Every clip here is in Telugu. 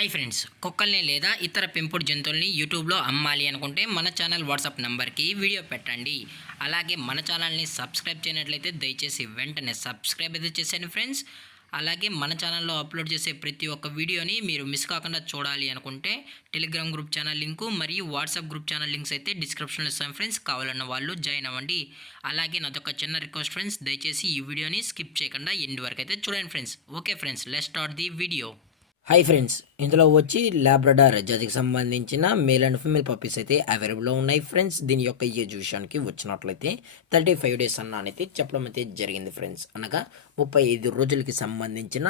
హాయ్ ఫ్రెండ్స్, కుక్కల్ని లేదా ఇతర పెంపుడు జంతువుల్ని యూట్యూబ్లో అమ్మాలి అనుకుంటే మన ఛానల్ వాట్సాప్ నెంబర్కి వీడియో పెట్టండి. అలాగే మన ఛానల్ని సబ్స్క్రైబ్ చేయనట్లయితే దయచేసి వెంటనే సబ్స్క్రైబ్ అయితే చేసేయండి ఫ్రెండ్స్. అలాగే మన ఛానల్లో అప్లోడ్ చేసే ప్రతి ఒక్క వీడియోని మీరు మిస్ కాకుండా చూడాలి అనుకుంటే టెలిగ్రామ్ గ్రూప్ ఛానల్ లింకు మరియు వాట్సాప్ గ్రూప్ ఛానల్ లింక్స్ అయితే డిస్క్రిప్షన్లో ఇస్తాను ఫ్రెండ్స్. కావాలన్న వాళ్ళు జాయిన్ అవ్వండి. అలాగే నాదొక చిన్న రిక్వెస్ట్ ఫ్రెండ్స్, దయచేసి ఈ వీడియోని స్కిప్ చేయకుండా ఎండ్ వరకు అయితే చూడండి friends. Okay friends, let's start the video. Hi friends, ఇందులో వచ్చి లాబ్రడార్ జాతికి సంబంధించిన మేల్ అండ్ ఫీమేల్ పప్పీస్ అయితే అవైలబుల్లో ఉన్నాయి ఫ్రెండ్స్. దీని యొక్క ఏజ్ విషయానికి వచ్చినట్లయితే 35 డేస్ అయితే చెప్పడం అయితే జరిగింది ఫ్రెండ్స్. అనగా 35 రోజులకి సంబంధించిన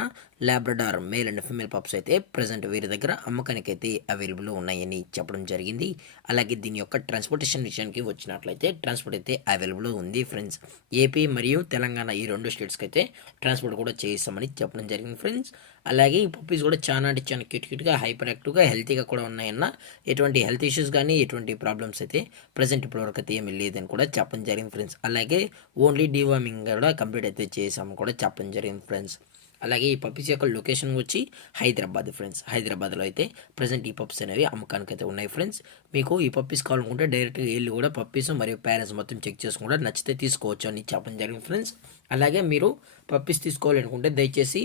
Labrador male and female pups అయితే ప్రజెంట్ వీరి దగ్గర అమ్మకానికి అయితే అవైలబుల్లో ఉన్నాయని చెప్పడం జరిగింది. అలాగే దీని యొక్క ట్రాన్స్పోర్టేషన్ విషయానికి వచ్చినట్లయితే ట్రాన్స్పోర్ట్ అయితే అవైలబుల్లో ఉంది ఫ్రెండ్స్. ఏపీ మరియు తెలంగాణ ఈ రెండు స్టేట్స్కి అయితే ట్రాన్స్పోర్ట్ కూడా చేస్తామని చెప్పడం జరిగింది ఫ్రెండ్స్. అలాగే ఈ పప్పీస్ కూడా చాలా అంటే చాలా క్యూట్గా హైపర్ యాక్టివ్గా హెల్తీగా కూడా ఉన్నాయన్న ఎటువంటి హెల్త్ ఇష్యూస్ కానీ ఎటువంటి ప్రాబ్లమ్స్ అయితే ప్రజెంట్ ఇప్పటివరకు అయితే ఏమీ లేదని కూడా చెప్పడం జరిగింది ఫ్రెండ్స్. అలాగే ఓన్లీ డివార్మింగ్ కూడా కంప్లీట్ అయితే చేసామని కూడా చెప్పడం జరిగింది ఫ్రెండ్స్. అలాగే ఈ పప్పీస్ యొక్క లొకేషన్ వచ్చి హైదరాబాద్ ఫ్రెండ్స్. హైదరాబాద్లో అయితే ప్రజెంట్ ఈ పప్పీస్ అనేవి అమ్మకానికి అయితే ఉన్నాయి ఫ్రెండ్స్. మీకు ఈ పప్పీస్ కావాలనుకుంటే డైరెక్ట్గా వెళ్ళి కూడా పప్పీస్ మరియు పేరెంట్స్ మొత్తం చెక్ చేసుకుంటే నచ్చితే తీసుకోవచ్చు అని చెప్పడం జరిగింది ఫ్రెండ్స్. అలాగే మీరు పప్పీస్ తీసుకోవాలనుకుంటే దయచేసి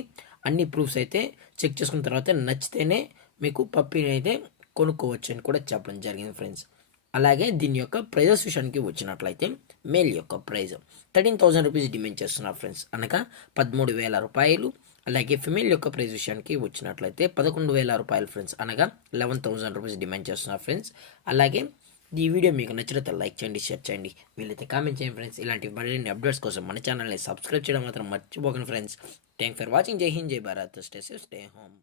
అన్ని ప్రూఫ్స్ అయితే చెక్ చేసుకున్న తర్వాత నచ్చితేనే మీకు పప్పీని అయితే కొనుక్కోవచ్చు అని కూడా చెప్పడం జరిగింది ఫ్రెండ్స్. అలాగే దీని యొక్క ప్రైజెస్ విషయానికి వచ్చినట్లయితే మేల్ యొక్క ప్రైజ్ 13,000 రూపీస్ డిమాండ్ చేస్తున్నారు ఫ్రెండ్స్, అనగా 13,000 రూపాయలు. అలాగే ఫిమేల్ యొక్క ప్రైజ్ విషయానికి వచ్చినట్లయితే 11,000 రూపాయలు ఫ్రెండ్స్, అనగా 11,000 రూపీస్ డిమాండ్ చేస్తున్నారు ఫ్రెండ్స్. అలాగే ఈ వీడియో మీకు నచ్చినట్లయితే లైక్ చేయండి, షేర్ చేయండి, వీళ్ళైతే కామెంట్ చేయండి ఫ్రెండ్స్. ఇలాంటి మరిన్ని అప్డేట్స్ కోసం మన ఛానల్ని సబ్స్క్రైబ్ చేయడం మాత్రం మర్చిపోకండి ఫ్రెండ్స్. Thank for watching. జై హింద్, జై Bharat. Stay safe, stay home.